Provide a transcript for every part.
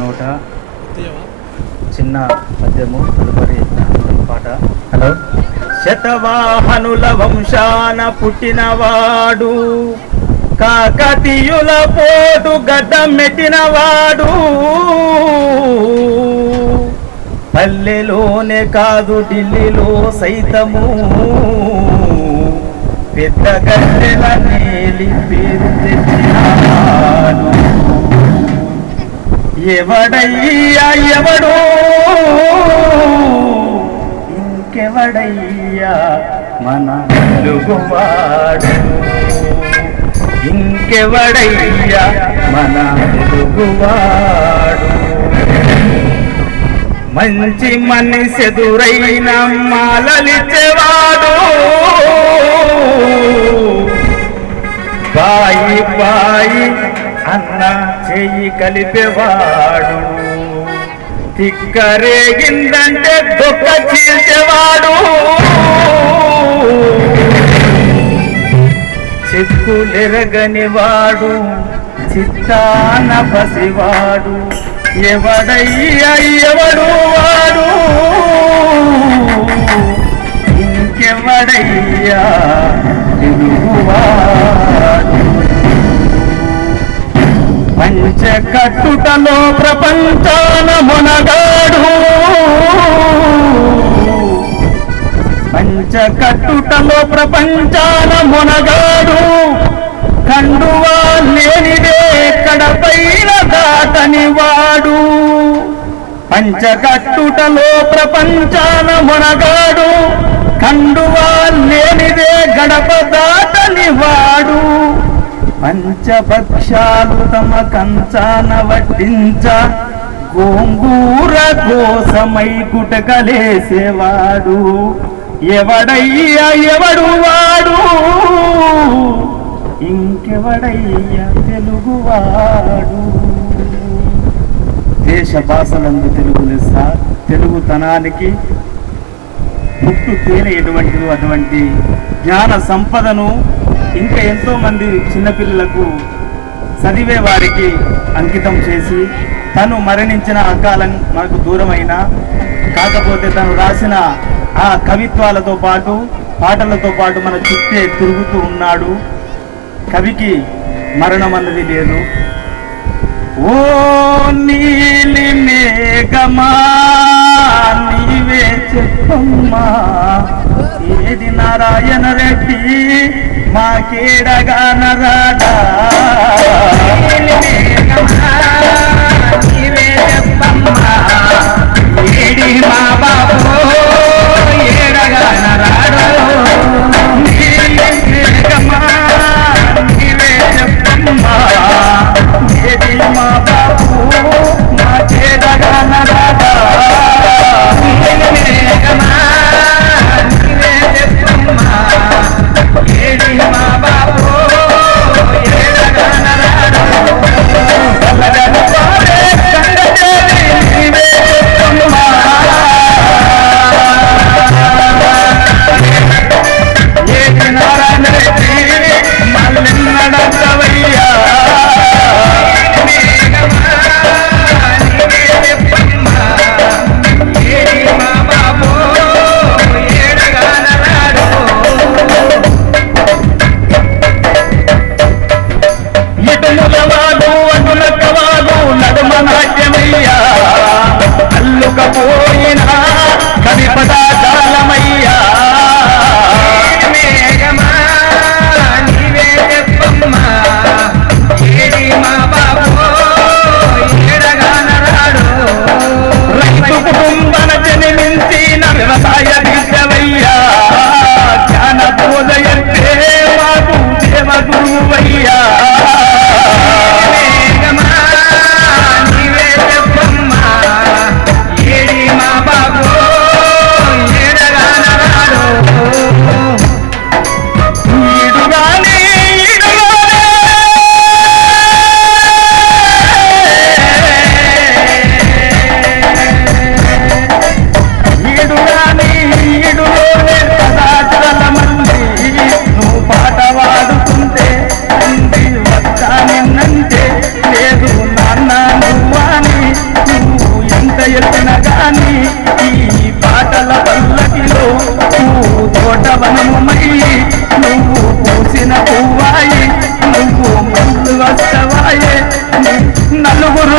నోట చిన్న పద్యము తదుపరి పాట. హలో? శతవాహనుల వంశాన పుట్టినవాడు కాకతీయుల పోటు గడ్డం మెట్టినవాడు పల్లెలోనే కాదు ఢిల్లీలో సైతము. పెద్ద గడ్డెల నేలి పేరు తెచ్చినాడు ఎవడయ్యా ఎవడో? ఇంకెవడయ్యా మన తెలుగువాడు ఇంకెవడయ్యా మన తెలుగువాడు మంచి మనిషి ఎదురైన మాలలిచ్చేవాడు అన్న చెయ్యి కలిపేవాడు. తిక్కరేగిందంటే దుఃఖ చీల్చేవాడు. చిక్కులెరగని వాడు చిత్తాన పసివాడు. ఎవడయ్యా ఎవడు వాడు? కట్టుటలో ప్రపంచాన మునగాడు. పంచకట్టుటలో ప్రపంచాన మునగాడు. కండువా లేనిదే కడపైన దాటని వాడు. పంచకట్టుటలో ప్రపంచాన మునగాడు. కండువా లేనిదే గడప దాటని వాడు. పంచభక్షాలు తమ కంచాన వడ్డించ గోంగూర కోసమై గుటకలేసేవాడు. ఎవడయ్యా ఎవడు వాడు? ఇంకెవడయ్యా తెలుగువాడు? దేశ భాషలందు తెలుగు లెస్స తెలుగుతనానికి పుట్టు తేనె ఎటువంటిదో అటువంటి జ్ఞాన సంపదను ఇంకా ఎంతో మంది చిన్నపిల్లలకు చదివే వారికి అంకితం చేసి తను మరణించిన అకాలం మనకు దూరమైన కాకపోతే తను రాసిన ఆ కవిత్వాలతో పాటు పాటలతో పాటు మన చుట్టే తిరుగుతూ ఉన్నాడు. కవికి మరణం అన్నది లేదు. ఓ నీలి మేఘమా నీవే చెప్పమ్మా. ఏది నారాయణ రెడ్డి? మాకేడగా నరాడా? నీలి మేఘమా, నీవే చెప్పమ్మా, ఏడి మా వెనులవాడు అటులకవాడు నడుమ నాట్యమయ్యా. అల్లుకపో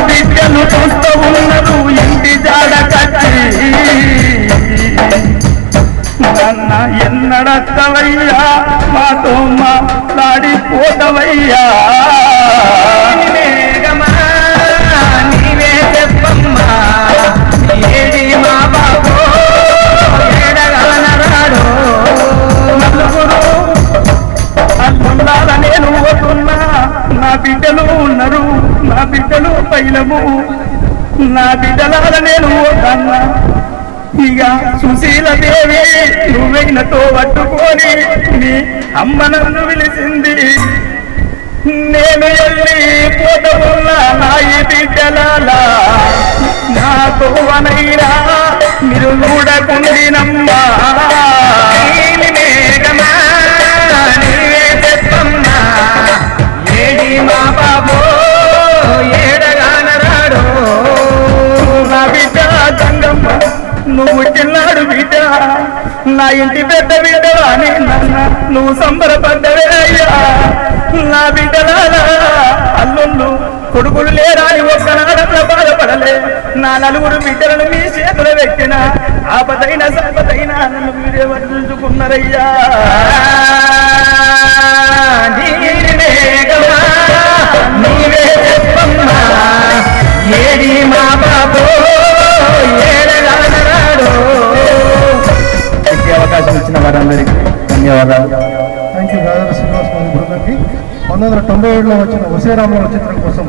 విద్యను చూస్తూ ఉన్నదు ఇంటి జాడ కట్టి. నాన్న ఎన్నడక్కవయ్యా మాతో మాట్లాడిపోతవయ్యా దినము నా బిడ్డలాల నేను పోతన్నా ఇక సుశీల దేవి నువ్వైనతో పట్టుకొని నీ అమ్మ నన్ను పిలిచింది. నేను వెళ్ళి పోతవున్నా నా ఈ బిడ్డలాలా నాతో అనైనా మీరు చూడకుండినమ్మా. నా ఇంటి పెద్ద బిడ్డలా నన్న నువ్వు సంబరపడ్డవే అయ్యా. నా బిడ్డలారా అల్లుళ్ళు కొడుకులు లేరా అని ఒక్కనాడంలో బాధపడలే. నా నలుగురు బిడ్డలను మీ చేతులు పెట్టిన ఆపదైన సంపదైన నన్ను మీరే వర్తించుకున్నారయ్యా నీవే చెప్పమ్మా ఏడి మా వసేరామరావు చిత్రం కోసం